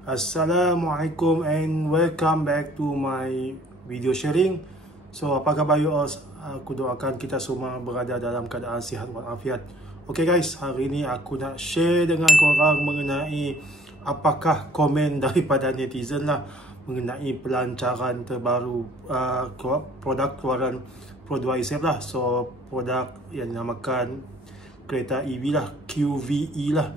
Assalamualaikum and welcome back to my video sharing. So apa khabar you all? Aku doakan kita semua berada dalam keadaan sihat walafiat. Okay guys, hari ini aku nak share dengan korang mengenai apakah komen daripada netizen lah mengenai pelancaran terbaru produk keluaran Pro2iSafe lah. So produk yang dinamakan kereta EV lah, QVE lah.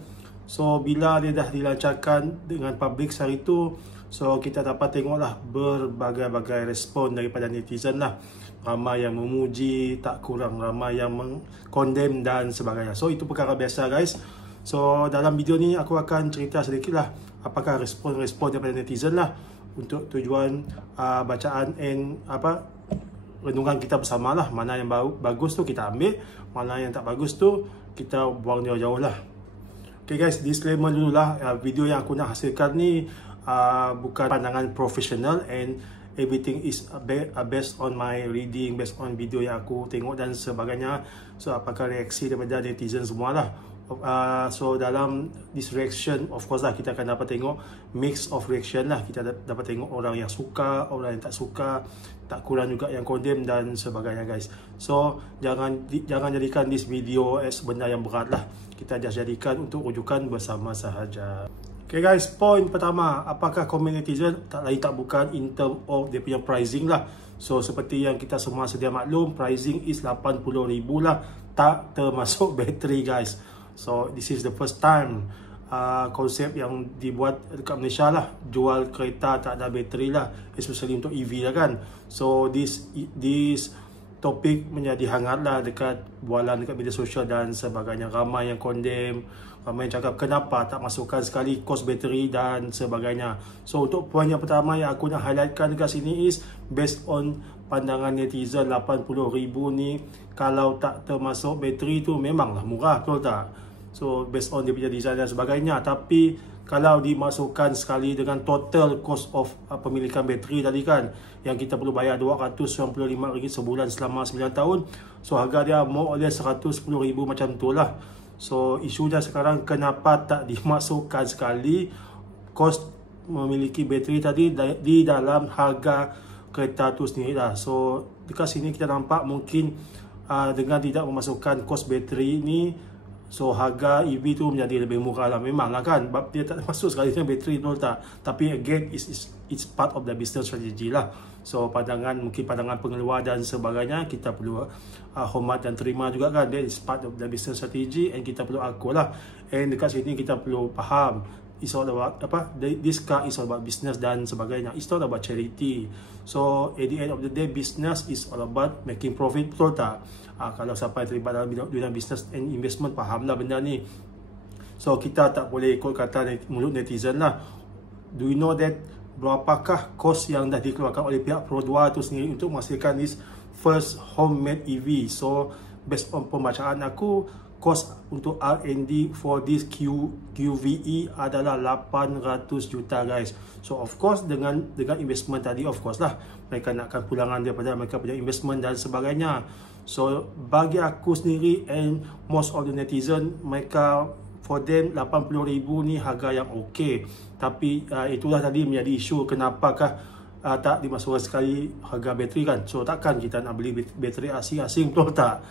So bila dia dah dilancarkan dengan public hari tu, so kita dapat tengoklah berbagai-bagai respon daripada netizen lah. Ramai yang memuji, tak kurang ramai yang mengkondem dan sebagainya. So itu perkara biasa guys. So dalam video ni aku akan cerita sedikit lah apakah respon-respon daripada netizen lah untuk tujuan bacaan and renungan kita bersama lah. Mana yang bagus tu kita ambil, mana yang tak bagus tu kita buang jauh-jauh lah. Okay guys, disclaimer dulu lah, video yang aku nak hasilkan ni bukan pandangan profesional and everything is based on my reading, based on video yang aku tengok dan sebagainya. So apakah reaksi daripada netizen semua lah. So dalam this reaction, of course lah kita akan dapat tengok mix of reaction lah. Kita dapat tengok orang yang suka, orang yang tak suka, tak kurang juga yang condemn dan sebagainya guys. So jangan jadikan this video as benda yang berat lah. Kita just jadikan untuk rujukan bersama sahaja. Okay guys, point pertama, apakah komen netizen? Tak lain tak bukan in term of dia punya pricing lah. So seperti yang kita semua sedia maklum, pricing is 80,000 lah, tak termasuk bateri guys. So this is the first time konsep yang dibuat dekat Malaysia lah, jual kereta tak ada bateri lah, especially untuk EV lah kan. So this topik menjadi hangat lah dekat bualan dekat media sosial dan sebagainya. Ramai yang condemn, ramai yang cakap kenapa tak masukkan sekali kos bateri dan sebagainya. So untuk poin yang pertama yang aku nak highlightkan dekat sini is based on pandangan netizen, 80,000 ni kalau tak termasuk bateri tu memanglah murah, betul tak? So based on dia punya design dan sebagainya. Tapi kalau dimasukkan sekali dengan total cost of pemilikan bateri tadi kan, yang kita perlu bayar RM295 sebulan selama 9 tahun. So harga dia more or less RM110,000 macam tu lah. So isunya sekarang kenapa tak dimasukkan sekali kos memiliki bateri tadi di dalam harga kereta tu sendiri lah. So dekat sini kita nampak mungkin dengan tidak memasukkan kos bateri ni, so harga EV tu menjadi lebih murah lah. Memang lah kan, dia tak masuk sekali dengan bateri, betul tak? Tapi again, it's part of the business strategy lah. So mungkin pandangan pengeluar dan sebagainya kita perlu hormat dan terima juga kan. That is part of the business strategy and kita perlu akui lah. And dekat sini kita perlu faham, it's all about this car is all about business dan sebagainya. It's not about charity. So at the end of the day, business is all about making profit, betul tak? Kalau siapa yang terlibat dalam dunia business and investment, fahamlah benda ni. So kita tak boleh ikut kata mulut netizen lah. Do you know that berapakah kos yang dah dikeluarkan oleh pihak Pro2 tu sendiri untuk menghasilkan this first homemade EV? So based on pembacaan aku, kos untuk R&D for this QVE adalah 800 juta guys. So of course dengan investment tadi, of course lah mereka nakkan pulangan daripada mereka punya investment dan sebagainya. So bagi aku sendiri and most of the netizen, mereka for them 80,000 ni harga yang okey. Tapi itulah tadi menjadi isu kenapakah tak dimasukkan sekali harga bateri kan. So takkan kita nak beli bateri asing-asing, betul tak?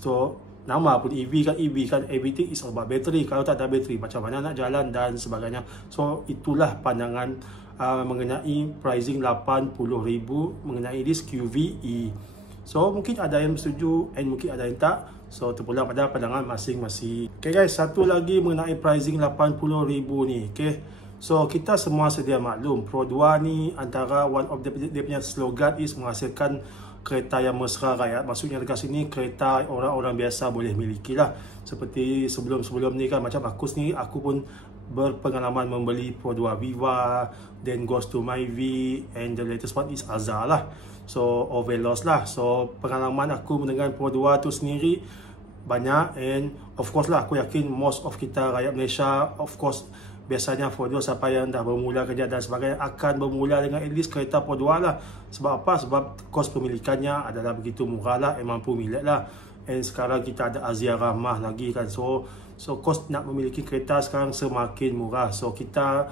So nama pun EV kan, everything is about bateri. Kalau tak ada bateri, macam mana nak jalan dan sebagainya. So itulah pandangan mengenai pricing 80,000 mengenai this QVE. So mungkin ada yang setuju and mungkin ada yang tak. So terpulang pada pandangan masing-masing. Okay guys, satu lagi mengenai pricing 80,000 ni. Okay, so kita semua sedia maklum, Pro2 ni antara one of dia punya slogan is menghasilkan kereta yang mesra rakyat. Maksudnya dekat sini kereta orang-orang biasa boleh miliki lah. Seperti sebelum ni kan, macam aku sendiri, aku pun berpengalaman membeli Pro2 Viva, then Ghost to Myvi, and the latest one is Azza lah. So Overloss lah. So pengalaman aku dengan Pro2 tu sendiri banyak, and of course lah aku yakin most of kita rakyat Malaysia, of course biasanya for those siapa yang dah bermula kerja dan sebagainya akan bermula dengan at least kereta Pro2 lah. Sebab apa? Sebab kos pemilikannya adalah begitu murah lah, mampu milik lah. And sekarang kita ada Azia Rahmah lagi kan. So kos nak memiliki kereta sekarang semakin murah. So kita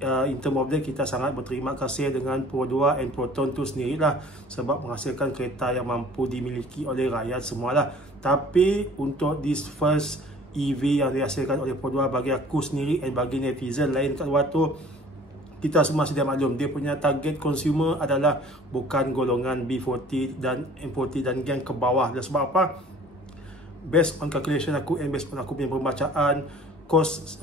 in term of that, kita sangat berterima kasih dengan Pro 2 and Proton tu sendirilah, sebab menghasilkan kereta yang mampu dimiliki oleh rakyat semualah. Tapi untuk this first EV yang dihasilkan oleh Pro 2, bagi aku sendiri dan bagi netizen lain kat luar tu, kita semua sedia maklum, dia punya target consumer adalah bukan golongan B40 dan M40 dan gang ke bawah. Dan sebab apa? Based on calculation aku and based on aku punya pembacaan, kos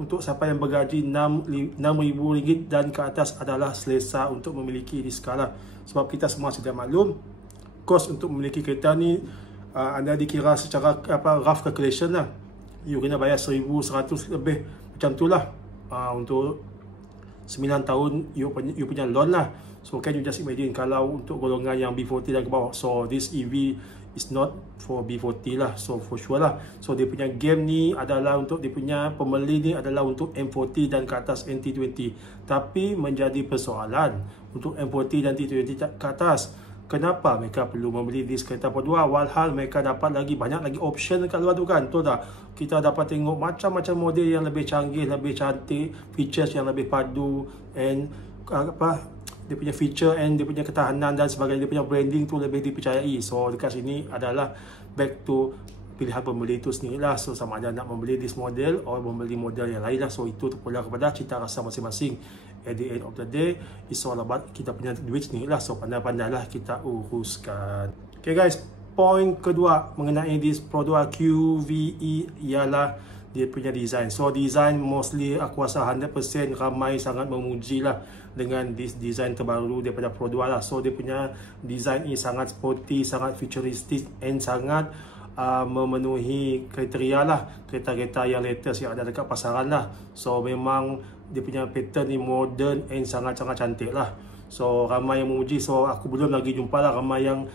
untuk siapa yang bergaji RM6,000 dan ke atas adalah selesa untuk memiliki di skala. Sebab kita semua sedia maklum, kos untuk memiliki kereta ni anda dikira secara rough calculation lah, you kena bayar 1,100 lebih macam tu lah untuk 9 tahun you punya loan lah. So can you just imagine kalau untuk golongan yang B40 dan ke bawah. So this EV is not for B40 lah, so for sure lah. So dia punya game ni adalah untuk, dia punya pembeli ni adalah untuk M40 dan ke atas NT20. Tapi menjadi persoalan untuk M40 dan T20 ke atas, kenapa mereka perlu membeli this kereta Pro 2 walhal mereka dapat lagi banyak lagi option kat luar tu kan? Betul tak? Kita dapat tengok macam-macam model yang lebih canggih, lebih cantik, features yang lebih padu, and dia punya feature and dia punya ketahanan dan sebagainya, dia punya branding tu lebih dipercayai. So dekat sini adalah back to pilihan pembeli itu sendirilah. So sama ada nak membeli this model atau membeli model yang lain lah. So itu terpulang kepada cita rasa masing-masing. At the end of the day, it's all about kita punya duit sendirilah. So pandai-pandailah kita uruskan. Okay guys, point kedua mengenai this Pro 2 QVE ialah dia punya design. So design mostly aku rasa 100% ramai sangat memuji lah dengan this design terbaru daripada Pro 2 lah. So dia punya design ni sangat sporty, sangat futuristic and sangat memenuhi kriteria lah kereta-kereta yang latest yang ada dekat pasaran lah. So memang dia punya pattern ni modern and sangat-sangat cantik lah. So ramai yang memuji. So aku belum lagi jumpa lah ramai yang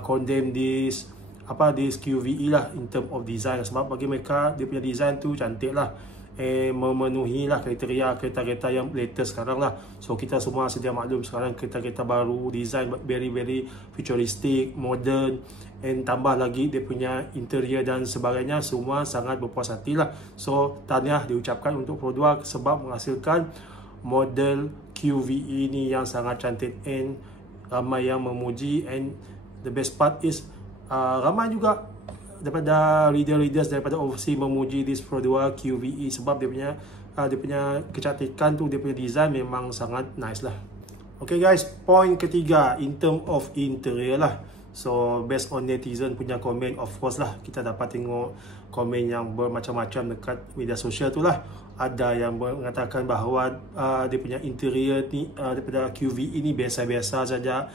condemn this QVE lah in term of design. Sebab bagi mereka dia punya design tu cantik lah, memenuhi lah kriteria kereta-kereta yang latest sekarang lah. So kita semua sedia maklum sekarang kereta-kereta baru design very futuristic, modern, and tambah lagi dia punya interior dan sebagainya, semua sangat berpuas hati lah. So tahniah diucapkan untuk Pro 2 sebab menghasilkan model QVE ni yang sangat cantik and ramai yang memuji. And the best part is ramai juga daripada readers daripada overseas memuji this Pro 2 QVE sebab dia punya kecantikan tu, dia punya design memang sangat nice lah. Okay guys, point ketiga in term of interior lah. So based on netizen punya komen, of course lah kita dapat tengok komen yang bermacam-macam dekat media sosial tu lah. Ada yang mengatakan bahawa dia punya interior ni daripada QVE ni biasa-biasa saja,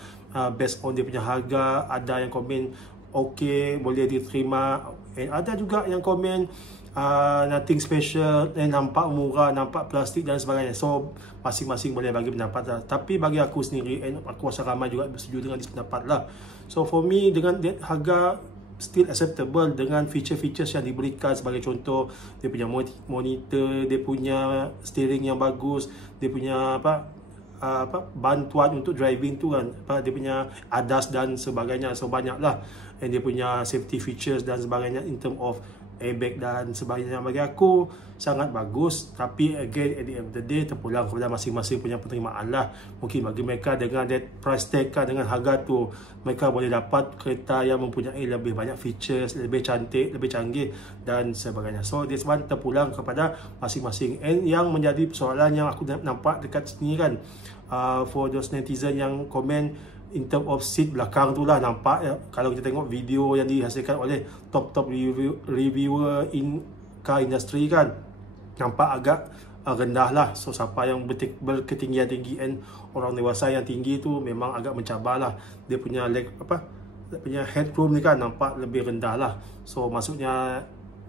based on dia punya harga. Ada yang komen okay, boleh diterima, and ada juga yang komen nothing special, nampak murah, nampak plastik dan sebagainya. So masing-masing boleh bagi pendapat lah. Tapi bagi aku sendiri, and aku rasa ramai juga bersetuju dengan pendapat lah. So for me, dengan harga still acceptable dengan feature-features yang diberikan, sebagai contoh dia punya monitor, dia punya steering yang bagus, dia punya bantuan untuk driving tu kan, dia punya ADAS dan sebagainya. So banyak lah, and dia punya safety features dan sebagainya in term of airbag dan sebagainya. Bagi aku sangat bagus. Tapi again, at the end of the day, terpulang kepada masing-masing punya penerimaan lah. Mungkin bagi mereka dengan that price tag kan, dengan harga tu, mereka boleh dapat kereta yang mempunyai lebih banyak features, lebih cantik, lebih canggih dan sebagainya. So this one terpulang kepada masing-masing. And yang menjadi persoalan yang aku nampak dekat sini kan, for those netizen yang komen in term of seat belakang tu lah, nampak ya, kalau kita tengok video yang dihasilkan oleh top reviewer in car industry kan, nampak agak rendah lah. So siapa yang berketinggian tinggi and orang dewasa yang tinggi tu memang agak mencabar lah. Dia punya dia punya headroom ni kan nampak lebih rendah lah. So maksudnya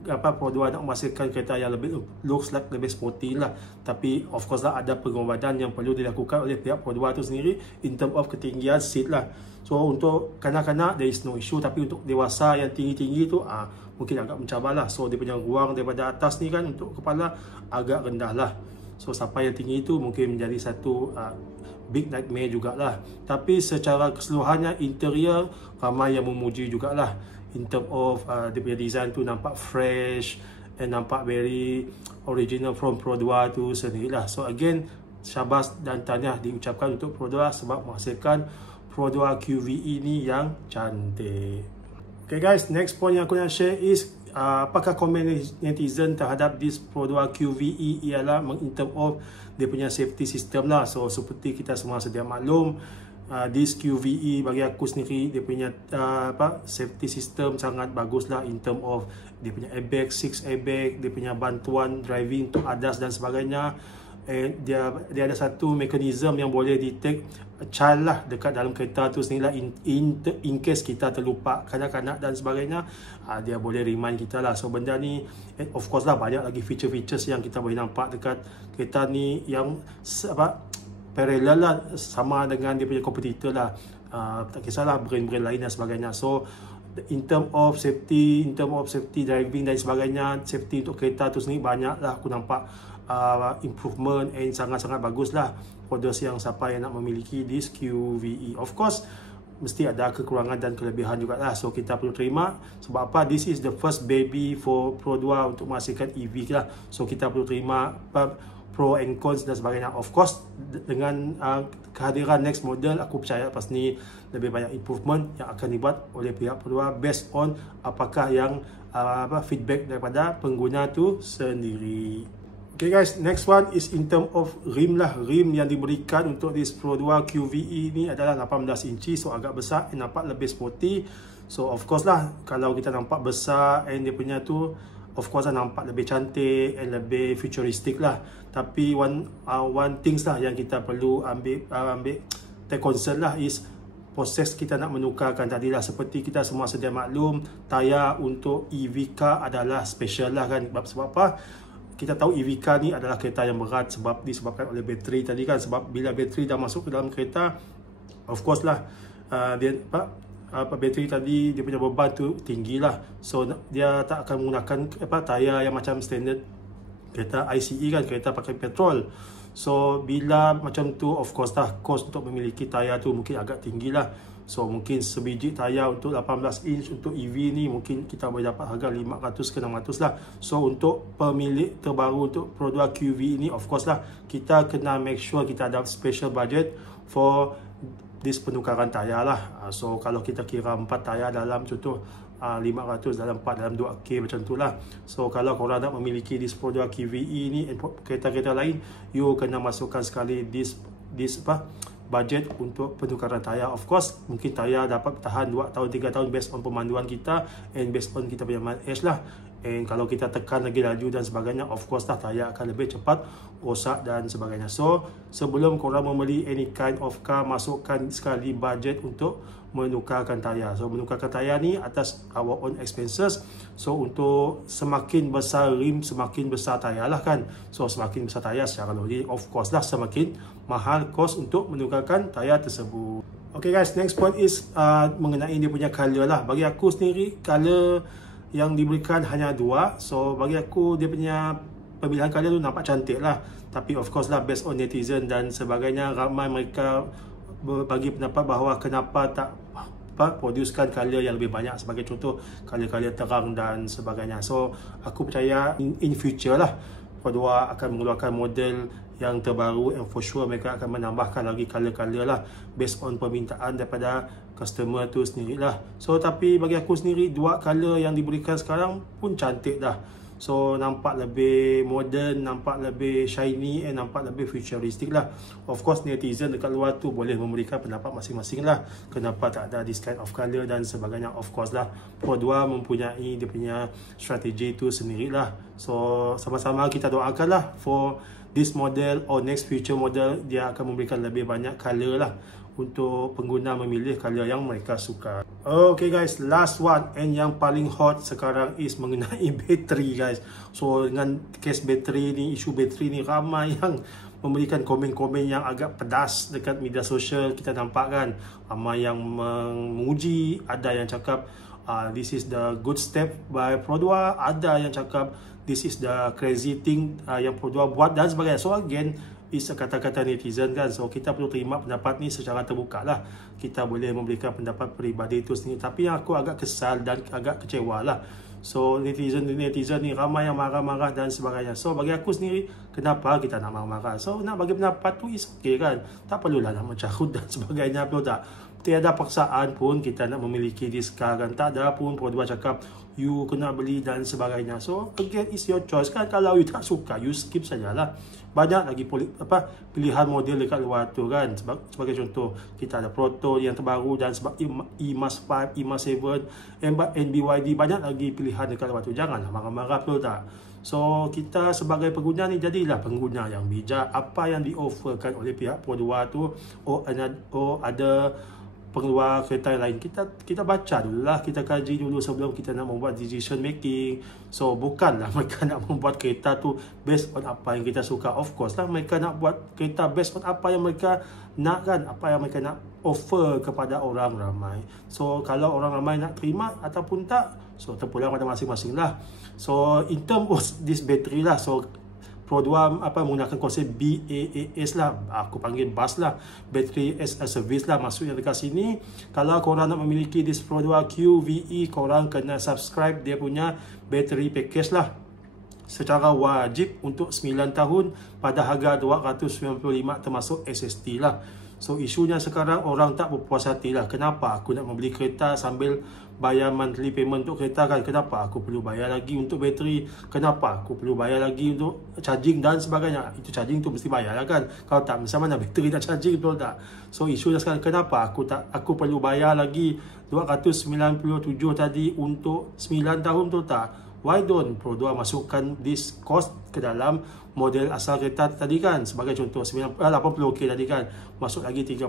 Pro 2 nak menghasilkan kereta yang lebih looks like lebih sporty lah. Tapi of course lah ada pengobatan yang perlu dilakukan oleh pihak Pro 2 tu sendiri in term of ketinggian seat lah. So untuk kanak-kanak there is no issue, tapi untuk dewasa yang tinggi-tinggi tu mungkin agak mencabar lah. So dia punya ruang daripada atas ni kan untuk kepala agak rendah lah. So siapa yang tinggi tu mungkin menjadi satu big nightmare jugalah. Tapi secara keseluruhannya interior ramai yang memuji jugalah. In term of dia punya design tu nampak fresh and nampak very original from Pro 2 tu sendiri lah. So again, syabas dan tahniah diucapkan untuk Pro 2 sebab menghasilkan Pro 2 QVE ni yang cantik. Okay guys, next point yang aku nak share is apakah komen netizen terhadap this Pro 2 QVE ialah in term of dia punya safety system lah. So seperti kita semua sedia maklum, this QVE bagi aku sendiri dia punya safety system sangat bagus lah in term of dia punya airbag, 6 airbag, dia punya bantuan driving untuk ADAS dan sebagainya. Dia ada satu mekanisme yang boleh detect child lah dekat dalam kereta tu sendiri lah, in case kita terlupa kanak-kanak dan sebagainya, dia boleh remind kita lah. So benda ni of course lah banyak lagi feature-features yang kita boleh nampak dekat kereta ni yang parallel lah sama dengan dia punya kompetitor lah, tak kisahlah brand-brand lain dan sebagainya. So in term of safety driving dan sebagainya, safety untuk kereta tu sendiri banyak lah aku nampak improvement and sangat-sangat bagus lah for those yang siapa yang nak memiliki this QVE. Of course mesti ada kekurangan dan kelebihan juga lah, so kita perlu terima. Sebab apa? This is the first baby for Pro 2 untuk menghasilkan EV lah, so kita perlu terima pro and cons dan sebagainya. Of course dengan kehadiran next model, aku percaya pasti lebih banyak improvement yang akan dibuat oleh pihak Pro 2 based on apakah yang feedback daripada pengguna tu sendiri. Okay guys, next one is in term of rim lah. Rim yang diberikan untuk this Pro 2 QVE ni adalah 18 inci, so agak besar and nampak lebih sporty. So of course lah, kalau kita nampak besar and dia punya tu, of course lah nampak lebih cantik and lebih futuristic lah. Tapi one things lah yang kita perlu ambil take concern lah is proses kita nak menukarkan tadi lah. Seperti kita semua sedia maklum, tayar untuk EV car adalah special lah kan. Sebab apa? Kita tahu EV car ni adalah kereta yang berat sebab disebabkan oleh bateri tadi kan. Sebab bila bateri dah masuk ke dalam kereta, of course lah bateri tadi dia punya beban tu tinggi lah. So dia tak akan menggunakan tayar yang macam standard kereta ICE kan, kereta pakai petrol. So bila macam tu, of course lah cost untuk memiliki tayar tu mungkin agak tinggi lah. So mungkin sebiji tayar untuk 18 inch untuk EV ni mungkin kita boleh dapat harga 500 ke 600 lah. So untuk pemilik terbaru untuk Pro 2 QVE ni, of course lah kita kena make sure kita ada special budget for this penukaran tayar lah. So kalau kita kira 4 tayar dalam contoh 500 dalam 4 dalam 2K macam tu lah. So kalau korang nak memiliki this Pro 2 QVE ni kereta-kereta lain, you kena masukkan sekali this budget untuk penukaran tayar. Of course mungkin tayar dapat tahan 2 tahun 3 tahun based on pemanduan kita and based on kita punya mileage lah. And kalau kita tekan lagi laju dan sebagainya, of course lah tayar akan lebih cepat rosak dan sebagainya. So sebelum korang membeli any kind of car, masukkan sekali budget untuk menukarkan tayar. So menukarkan tayar ni atas our own expenses. So untuk semakin besar rim, semakin besar tayar lah kan. So semakin besar tayar secara logik, of course lah semakin mahal kos untuk menukarkan tayar tersebut. Okay guys, next point is mengenai dia punya color lah. Bagi aku sendiri, color yang diberikan hanya 2. So bagi aku dia punya pemilihan color tu nampak cantik lah. Tapi of course lah based on netizen dan sebagainya, ramai mereka bagi pendapat bahawa kenapa tak producekan color yang lebih banyak, sebagai contoh color-color terang dan sebagainya. So aku percaya in future lah Pro 2 akan mengeluarkan model yang terbaru and for sure mereka akan menambahkan lagi color-color lah based on permintaan daripada customer tu sendiri lah. So tapi bagi aku sendiri 2 color yang diberikan sekarang pun cantik dah. So nampak lebih modern, nampak lebih shiny and nampak lebih futuristic lah. Of course netizen dekat luar tu boleh memberikan pendapat masing-masing lah kenapa tak ada this kind of color dan sebagainya. Of course lah Pro 2 mempunyai dia punya strategi tu sendiri lah. So sama-sama kita doakan lah for this model or next future model dia akan memberikan lebih banyak color lah untuk pengguna memilih color yang mereka suka. Okay guys, last one and yang paling hot sekarang is mengenai bateri guys. So dengan case bateri ni, isu bateri ni, ramai yang memberikan komen-komen yang agak pedas dekat media sosial. Kita nampak kan, ramai yang menguji, ada yang cakap this is the good step by Pro 2, ada yang cakap this is the crazy thing yang Pro 2 buat dan sebagainya. So again, is kata-kata netizen kan. So kita perlu terima pendapat ni secara terbuka lah. Kita boleh memberikan pendapat peribadi itu sendiri. Tapi yang aku agak kesal dan agak kecewa lah. So netizen ni ramai yang marah-marah dan sebagainya. So bagi aku sendiri, kenapa kita nak marah-marah? So nak bagi pendapat tu is okay kan, tak perlulah nak mencarut dan sebagainya, betul tak? Tiada paksaan pun kita nak memiliki this car kan, tak ada pun Pro2 cakap you kena beli dan sebagainya. So again, it's your choice kan. Kalau you tak suka, you skip sajalah. Banyak lagi pilihan model dekat luar tu kan. Sebagai contoh, kita ada Proton yang terbaru dan EMAS 5, EMAS 7, NBYD, banyak lagi pilihan dekat luar tu. Janganlah marah-marah, betul tak? So kita sebagai pengguna ni, jadilah pengguna yang bijak. Apa yang di-offerkan oleh pihak Pro2 tu, ada pengeluar kereta lain, kita baca dulu lah, kita kaji dulu sebelum kita nak membuat decision making. So bukanlah mereka nak membuat kereta tu based on apa yang kita suka. Of course lah mereka nak buat kereta based on apa yang mereka nak kan, apa yang mereka nak offer kepada orang ramai. So kalau orang ramai nak terima ataupun tak, so terpulang pada masing-masing lah. So in terms of this battery lah, so Pro2 menggunakan konsep BAAS lah, aku panggil BAS lah, Battery as a Service lah maksudnya dekat sini. Kalau korang nak memiliki this Pro2 QVE, korang kena subscribe dia punya battery package lah secara wajib untuk 9 tahun pada harga 295 termasuk SST lah. So isunya sekarang orang tak berpuas hati lah. Kenapa aku nak membeli kereta sambil bayar monthly payment untuk kereta kan? Kenapa aku perlu bayar lagi untuk bateri? Kenapa aku perlu bayar lagi untuk charging dan sebagainya? Itu charging tu mesti bayar lah kan. Kalau tak, macam mana bateri nak charging, betul tak? So isunya sekarang, kenapa aku perlu bayar lagi 297 tadi untuk 9 tahun, betul tak? Why don't Pro2 masukkan this cost ke dalam model asal kereta tadi kan? Sebagai contoh 80k tadi kan, masuk lagi 30,000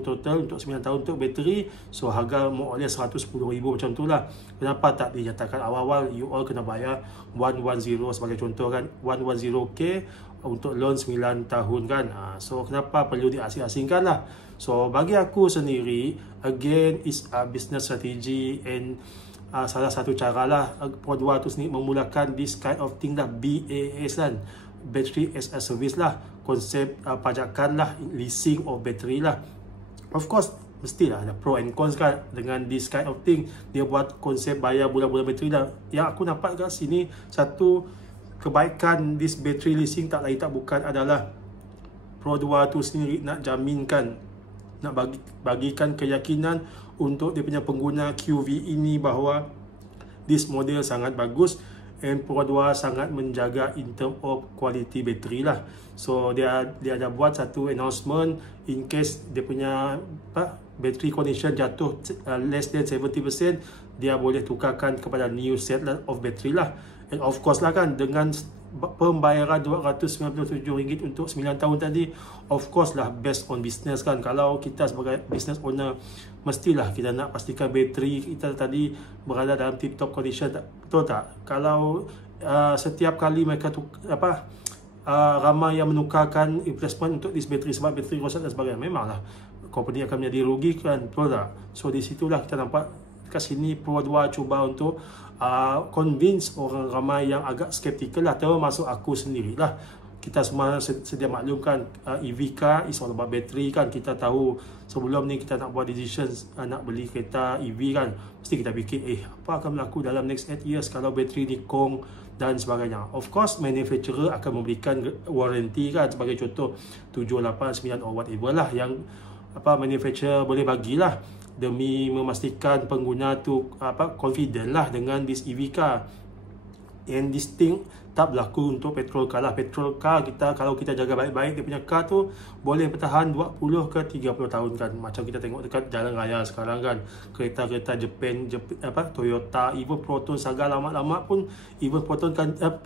total untuk 9 tahun untuk bateri. So harga more or less 110,000 macam tu lah. Kenapa tak dinyatakan awal-awal you all kena bayar 110 sebagai contoh kan, 110k untuk loan 9 tahun kan. So kenapa perlu diasing-asingkan lah? So bagi aku sendiri, again, is a business strategy and salah satu cara lah Pro2 tu sendiri memulakan this kind of thing lah, BAS kan, Battery as a Service lah, konsep pajakan lah, leasing of battery lah. Of course mestilah ada pro and cons kan dengan this kind of thing. Dia buat konsep bayar bulan-bulan bateri lah. Yang aku nampak kat sini, satu kebaikan this battery leasing tak lain tak bukan adalah Pro2 tu sendiri nak jaminkan, nak bagikan keyakinan untuk dia punya pengguna QV ini bahawa this model sangat bagus and Pro2 sangat menjaga in term of quality bateri lah. So dia ada buat satu announcement in case dia punya battery condition jatuh less than 70%, dia boleh tukarkan kepada new set of battery lah. And of course lah kan, dengan pembayaran RM297 untuk 9 tahun tadi, of course lah based on business kan. Kalau kita sebagai business owner, mestilah kita nak pastikan bateri kita tadi berada dalam tip-top condition, betul tak? Kalau setiap kali mereka ramai yang menukarkan replacement untuk this bateri sebab bateri rosak dan sebagainya, memanglah company akan menjadi rugi kan, betul tak? So di situlah kita nampak kat sini Pro2 cuba untuk convince orang ramai yang agak skeptikal lah, termasuk aku sendirilah. Kita semua sedia maklumkan, EV car is all about battery kan. Kita tahu sebelum ni kita nak buat decision nak beli kereta EV kan, mesti kita fikir apa akan berlaku dalam next 8 years kalau bateri ni kong dan sebagainya. Of course manufacturer akan memberikan warranty kan, sebagai contoh 7, 8, 9 or whatever lah yang manufacturer boleh bagilah, demi memastikan pengguna tu confident lah dengan this EV car. And this thing tak berlaku untuk petrol car lah. Petrol car kita, kalau kita jaga baik-baik, dia punya car tu boleh bertahan 20 ke 30 tahun kan. Macam kita tengok dekat jalan raya sekarang kan, kereta-kereta Japan Toyota, even Proton Saga lama-lama pun, even Proton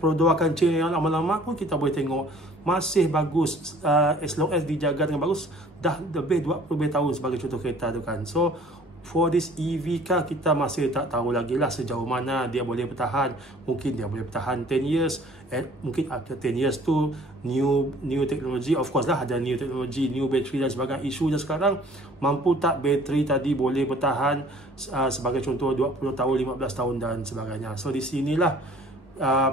Pro2 kancing yang lama-lama pun kita boleh tengok masih bagus, as long as dijaga dengan bagus, dah lebih 20 tahun sebagai contoh kereta tu kan. So for this EV car, kita masih tak tahu lagi lah sejauh mana dia boleh bertahan. Mungkin dia boleh bertahan 10 years, and mungkin after 10 years tu new teknologi, of course lah ada new teknologi, new battery dan sebagainya. Isunya sekarang, mampu tak bateri tadi boleh bertahan sebagai contoh 20 tahun, 15 tahun dan sebagainya. So di sinilah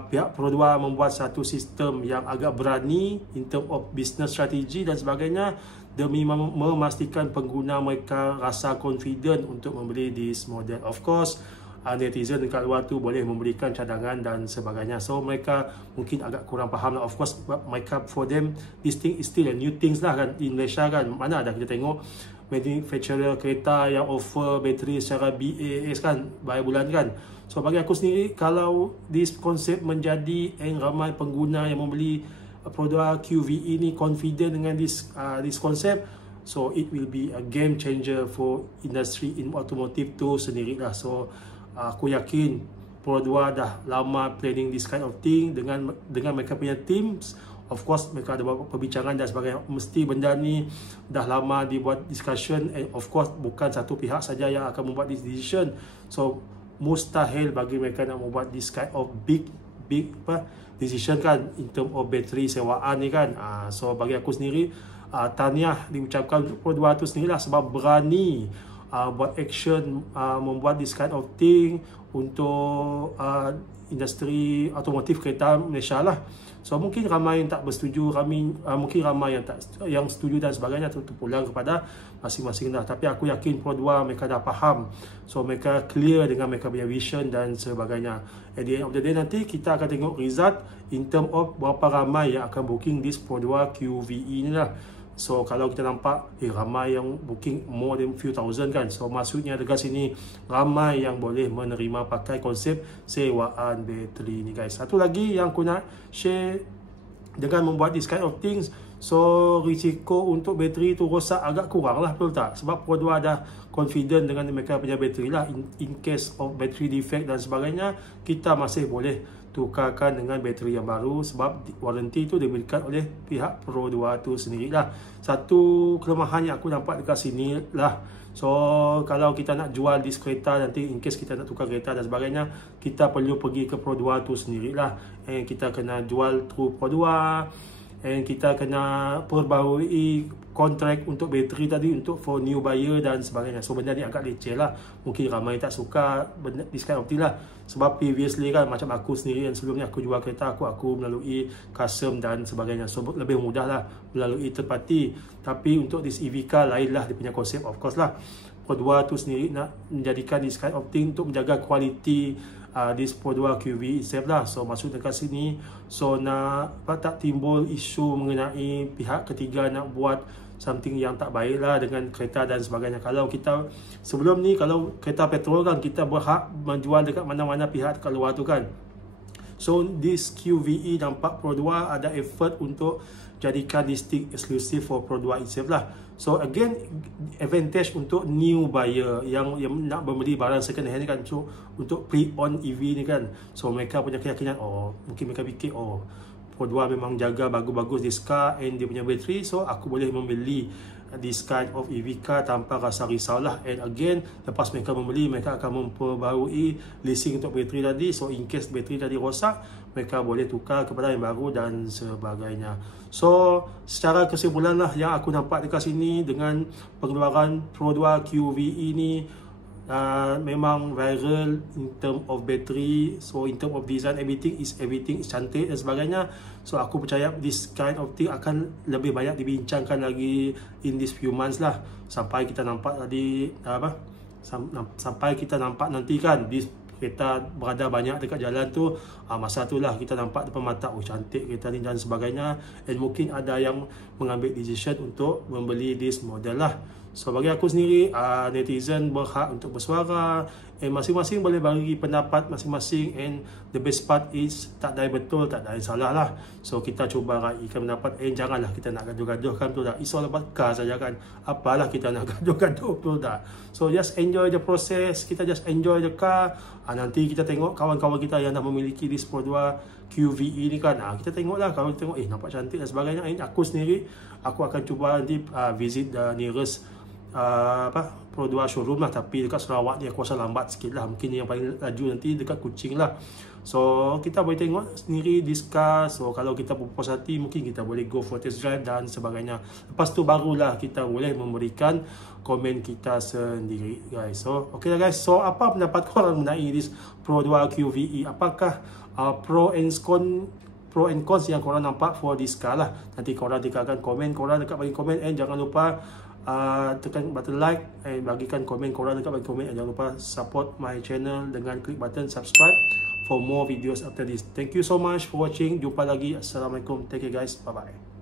pihak Pro2 membuat satu sistem yang agak berani in term of business strategy dan sebagainya, demi memastikan pengguna mereka rasa confident untuk membeli this model. Of course netizen dekat luar tu boleh memberikan cadangan dan sebagainya. So mereka mungkin agak kurang faham lah. Of course mereka, for them this thing is still a new things lah kan. Di Malaysia kan, mana ada kita tengok manufacturer kereta yang offer bateri secara BAS kan, bayar bulan kan. So bagi aku sendiri, kalau this konsep menjadi ramai pengguna yang membeli produk QVE ni confident dengan this konsep, so it will be a game changer for industry in automotive tu sendiri lah. So aku yakin Pro2 dah lama planning this kind of thing dengan mereka punya teams. Of course mereka ada buat perbincangan dan sebagainya. Mesti benda ni dah lama dibuat discussion, and of course bukan satu pihak saja yang akan membuat this decision. So mustahil bagi mereka nak membuat this kind of big decision kan, in term of bateri sewaan ni kan. So bagi aku sendiri, tahniah diucapkan untuk Pro2 tu sendirilah, sebab berani buat action, membuat this kind of thing untuk industri otomotif kereta Malaysia lah. So mungkin ramai yang tak bersetuju, mungkin ramai yang setuju dan sebagainya, tu pulang kepada masing-masing dah. Tapi aku yakin Pro2 mereka dah faham. So mereka clear dengan mereka punya vision dan sebagainya. At the end of the day nanti kita akan tengok result in term of berapa ramai yang akan booking this Pro2 QVE ni lah. So kalau kita nampak ramai yang booking more than few thousand kan. So maksudnya dekat sini ramai yang boleh menerima pakai konsep sewaan bateri ni guys. Satu lagi yang aku nak share, dengan membuat this kind of things, so risiko untuk bateri tu rosak agak kurang lah, betul tak? Sebab Pro2 dah confident dengan mereka punya bateri lah. In case of battery defect dan sebagainya, kita masih boleh tukarkan dengan bateri yang baru, sebab warranty tu diberikan oleh pihak Pro2 tu sendirilah. Satu kelemahan yang aku nampak dekat sini lah. So kalau kita nak jual this kereta nanti, in case kita nak tukar kereta dan sebagainya, kita perlu pergi ke Pro2 tu sendirilah, and kita kena jual through Pro2, and kita kena perbaharui kontrak untuk bateri tadi untuk for new buyer dan sebagainya. So benda ni agak leceh lah. Mungkin ramai tak suka benda this kind of thing lah. Sebab previously kan, macam aku sendiri yang sebelumnya aku jual kereta aku melalui custom dan sebagainya. So lebih mudah lah melalui third party. Tapi untuk this EV car lain lah dia punya konsep, of course lah. Pro2 tu sendiri nak menjadikan this kind of thing untuk menjaga kualiti this Pro2 QVE itself lah. So maksud dekat sini, so nak tak timbul isu mengenai pihak ketiga nak buat something yang tak baik lah dengan kereta dan sebagainya. Kalau kita sebelum ni, kalau kereta petrol kan, kita berhak menjual dekat mana-mana pihak dekat luar tu kan. So this QVE nampak Pro2 ada effort untuk jadikan this thing exclusive for Pro2 itself lah. So again, advantage untuk new buyer yang nak membeli barang second hand kan. So untuk pre-owned EV ni kan, so mereka punya keyakinan, mungkin mereka fikir Pro2 memang jaga bagus-bagus this car and dia punya bateri, so aku boleh membeli this kind of EV car tanpa rasa risau lah. And again, lepas mereka membeli, mereka akan memperbarui leasing untuk bateri tadi. So in case bateri tadi rosak, mereka boleh tukar kepada yang baru dan sebagainya. So secara kesimpulan lah yang aku nampak dekat sini, dengan pengeluaran Pro2 QVE ni memang viral in term of battery. So in term of design, everything is cantik dan sebagainya. So aku percaya this kind of thing akan lebih banyak dibincangkan lagi in this few months lah, sampai kita nampak tadi sampai kita nampak nanti kan this kereta berada banyak dekat jalan tu. Masa tu lah kita nampak depan mata, cantik kereta ni dan sebagainya, and mungkin ada yang mengambil decision untuk membeli this model lah. So bagi aku sendiri, netizen berhak untuk bersuara, and masing-masing boleh bagi pendapat masing-masing, and the best part is tak ada yang betul, tak ada yang salah lah. So kita cuba raikan pendapat, and janganlah kita nak gaduh-gaduh kan, betul tak? It's all about car saja kan, apalah kita nak gaduh-gaduh, betul tak? So just enjoy the process, kita just enjoy the car. Nanti kita tengok kawan-kawan kita yang dah memiliki this Pro2 QVE ni kan, kita tengoklah, kalau kita tengok nampak cantik dan sebagainya. Aku sendiri, aku akan cuba nanti visit the nearest Pro2 showroom lah, tapi dekat Sarawak ni aku rasa lambat sikit lah. Mungkin yang paling laju nanti dekat Kuching lah. So kita boleh tengok sendiri this car. So kalau kita berpuas hati, mungkin kita boleh go for test drive dan sebagainya. Lepas tu barulah kita boleh memberikan komen kita sendiri guys. So okay lah guys, so apa pendapat korang mengenai this Pro2 QVE? Apakah pro and cons yang korang nampak for this car lah? Nanti korang tinggalkan komen korang dekat bagi komen, and jangan lupa tekan button like and bagikan komen korang dekat bagi komen. Jangan lupa support my channel dengan klik button subscribe for more videos after this. Thank you so much for watching. Jumpa lagi. Assalamualaikum. Take care guys. Bye bye.